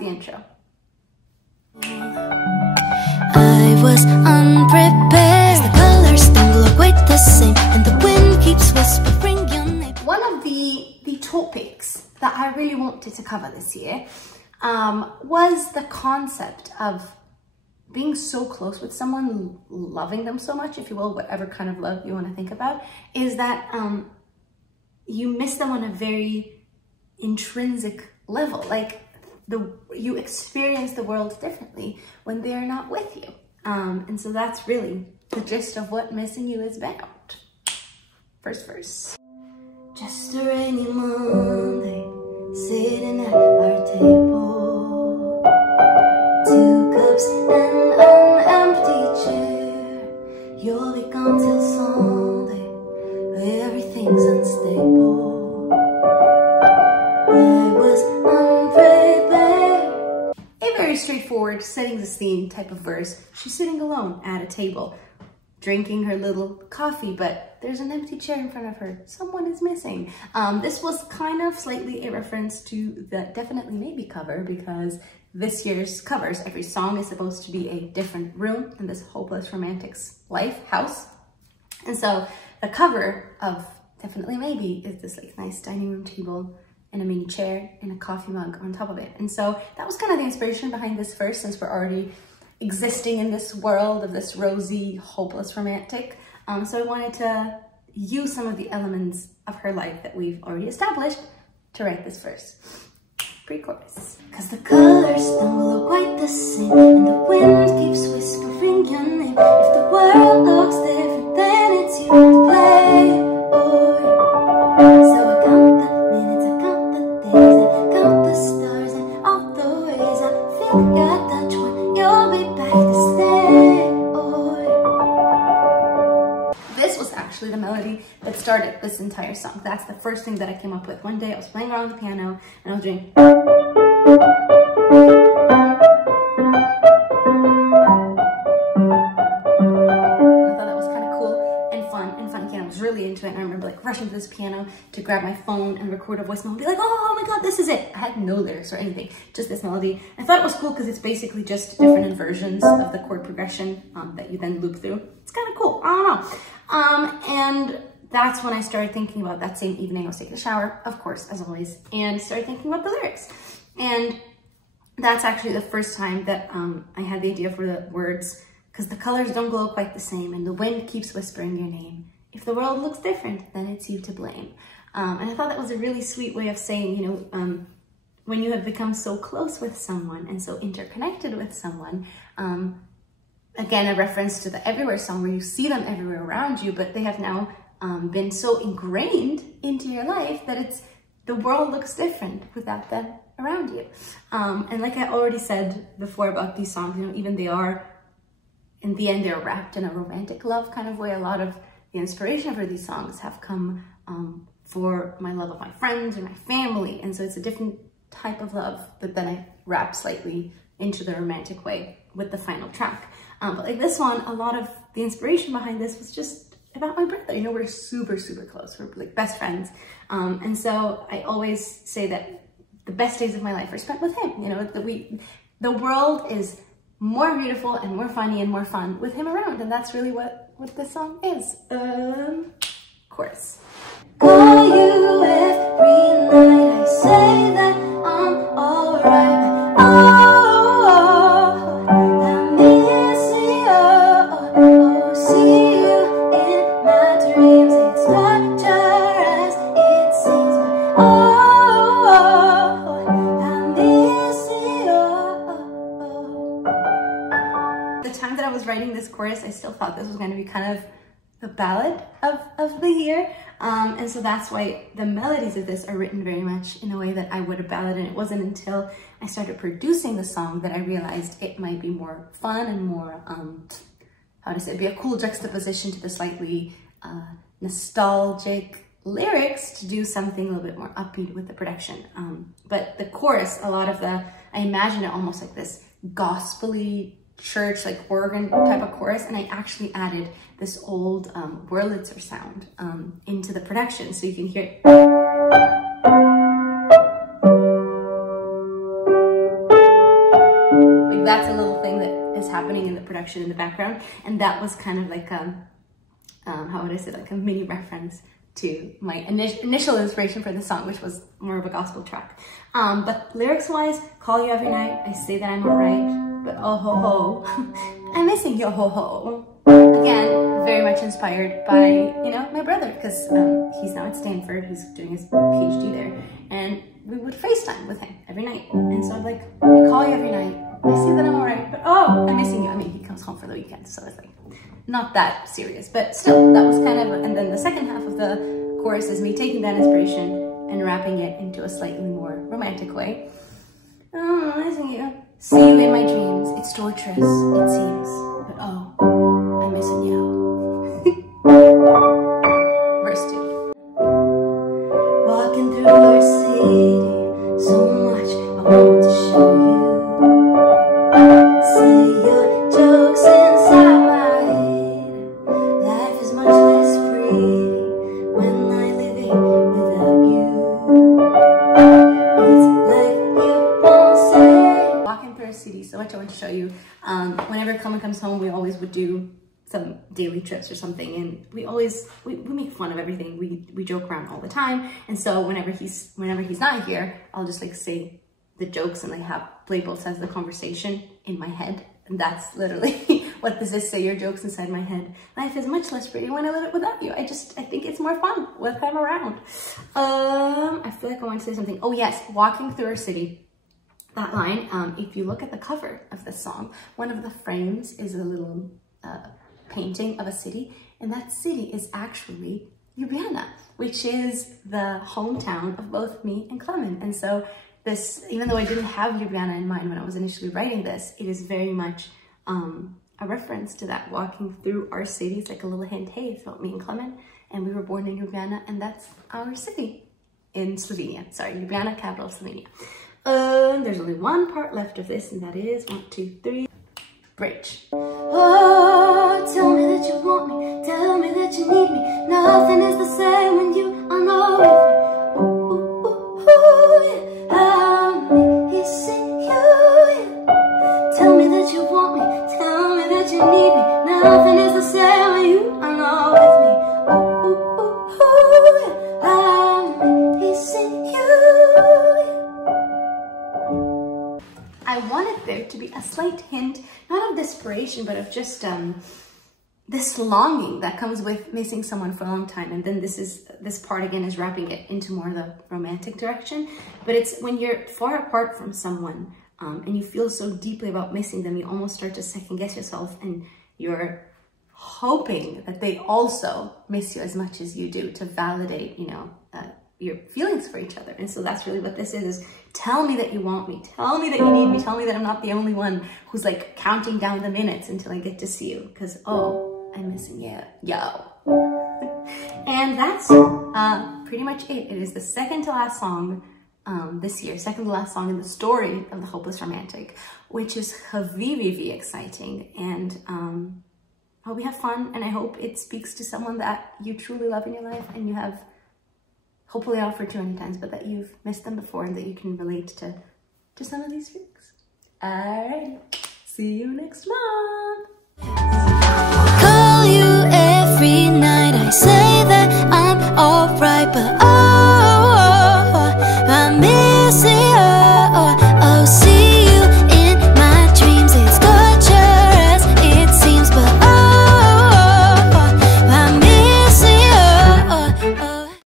the intro. I was unprepared. The colors don't look quite the same, and the wind keeps whispering your name. One of the topics that I really wanted to cover this year was the concept of being so close with someone, loving them so much, if you will, whatever kind of love you want to think about, is that you miss them on a very intrinsic level. Like you experience the world differently when they're not with you. And so that's really the gist of what missing you is about. First verse. Just a rainy Monday, sitting at our table, 2 cups and an empty chair. You'll be gone till Sunday, everything's unstable. I was unprepared. A very straightforward, setting the scene type of verse. She's sitting alone at a table, drinking her little coffee, but there's an empty chair in front of her. Someone is missing. This was kind of slightly a reference to the Definitely Maybe cover, because this year's covers, every song is supposed to be a different room in this hopeless romantic's house. And so the cover of Definitely Maybe is this like nice dining room table and a mini chair and a coffee mug on top of it. And so that was kind of the inspiration behind this verse, since we're already existing in this world of this rosy, hopeless romantic. So I wanted to use some of the elements of her life that we've already established to write this verse. Pre-chorus. Cause the colors don't look quite the same, and the wind keeps whispering your name. If the world looks different, then it's you to blame. So I count the minutes, I count the days, I count the stars and all the ways I feel your touch when you'll be back to stay. This was actually the melody that started this entire song. That's the first thing that I came up with. One day I was playing around the piano and I was doing. Really into it, and I remember like rushing to this piano to grab my phone and record a voice note and be like, oh my god, this is it. I had no lyrics or anything, just this melody. I thought it was cool because it's basically just different inversions of the chord progression that you then loop through. It's kind of cool, I don't know. And that's when I started thinking about that same evening. I was taking a shower, of course, as always, and started thinking about the lyrics. And that's actually the first time that I had the idea for the words, because the colors don't glow quite the same and the wind keeps whispering your name. If the world looks different, then it's you to blame. And I thought that was a really sweet way of saying, you know, when you have become so close with someone and so interconnected with someone, again, a reference to the Everywhere song where you see them everywhere around you, but they have now been so ingrained into your life that the world looks different without them around you. And like I already said before about these songs, you know, even they are, in the end, they're wrapped in a romantic love kind of way. A lot of the inspiration for these songs have come for my love of my friends and my family. And so it's a different type of love that then I wrap slightly into the romantic way with the final track. But like this one, a lot of the inspiration behind this was just about my brother. You know, we're super, super close. We're like best friends. And so I always say that the best days of my life are spent with him. You know, the world is more beautiful and more funny and more fun with him around. And that's really what this song is. Chorus. Call you every night, I say that I'm alright. Oh, I miss you. See you in my dreams. It's not just as it seems, but I miss you. The time that I was writing this chorus, I still thought this was going to be kind of the ballad of the year. And so that's why the melodies of this are written very much in a way that I would a ballad. And it wasn't until I started producing the song that I realized it might be more fun and more, how to say, be a cool juxtaposition to the slightly nostalgic lyrics to do something a little bit more upbeat with the production. But the chorus, a lot of I imagine it almost like this gospel-y church, like organ type of chorus, and I actually added this old Wurlitzer sound into the production, so you can hear it. production in the background, and that was kind of like how would I say, like a mini reference to my initial inspiration for the song, which was more of a gospel track. But lyrics wise, call you every night, I say that I'm alright, but oh ho ho, I'm missing you, ho ho. Again, very much inspired by, you know, my brother, because he's now at Stanford, he's doing his PhD there, and we would FaceTime with him every night. And so I'm like, I call you every night, I say that I'm alright, but oh, I'm missing you. I mean, he comes home for the weekend, so it's like, not that serious, but still, that was kind of, and then the second half of the chorus is me taking that inspiration and wrapping it into a slightly more romantic way. Oh, I'm missing you. See you in my dreams, it's torturous, it seems, but oh, I'm missing you. Verse 2. Walking through our city, so much I want to show you. See your jokes inside my head. Life is much less pretty when I live it without you. It's like you won't say. Walking through our city, so much I want to show you. Whenever Coleman comes home, we always would do some daily trips or something, and we make fun of everything. We joke around all the time, and so whenever he's not here, I'll just like say the jokes and like have play both sides of the conversation in my head, and that's literally what this is. Say your jokes inside my head. Life is much less pretty when I live it without you. I think it's more fun when I'm around. I feel like I want to say something. Oh yes, walking through our city. That line, if you look at the cover of the song, one of the frames is a little painting of a city, and that city is actually Ljubljana, which is the hometown of both me and Clement. And so this, even though I didn't have Ljubljana in mind when I was initially writing this, it is very much a reference to that, walking through our city. It's like a little hint, hey, it's about me and Clement, and we were born in Ljubljana, and that's our city in Slovenia. Sorry, Ljubljana, capital of Slovenia. There's only one part left of this, and that is 1, 2, 3, bridge. Oh, tell me that you want me, tell me that you need me. Nothing is the same when you are not with me. Ooh, ooh, ooh, ooh, yeah. I'm missing you, yeah. Tell me that you want me, tell me that you need me. Nothing is the same when you are not with me. Ooh, ooh, ooh, ooh, yeah. I'm missing you, yeah. I wanted there to be a slight hint, not of desperation, but of just this longing that comes with missing someone for a long time. And then this part again is wrapping it into more the romantic direction. But it's when you're far apart from someone and you feel so deeply about missing them, you almost start to second guess yourself, and you're hoping that they also miss you as much as you do, to validate, you know, your feelings for each other. And so that's really what this is tell me that you want me, tell me that you need me, tell me that I'm not the only one who's like counting down the minutes until I get to see you, because oh, I'm missing you, yo. And that's pretty much it. It is the second to last song this year, second to last song in the story of the Hopeless Romantic, which is very exciting. And I hope you have fun, and I hope it speaks to someone that you truly love in your life, and you have hopefully not for too many times, but that you've missed them before, and that you can relate to some of these things. Alright, see you next month. Call you every night, I say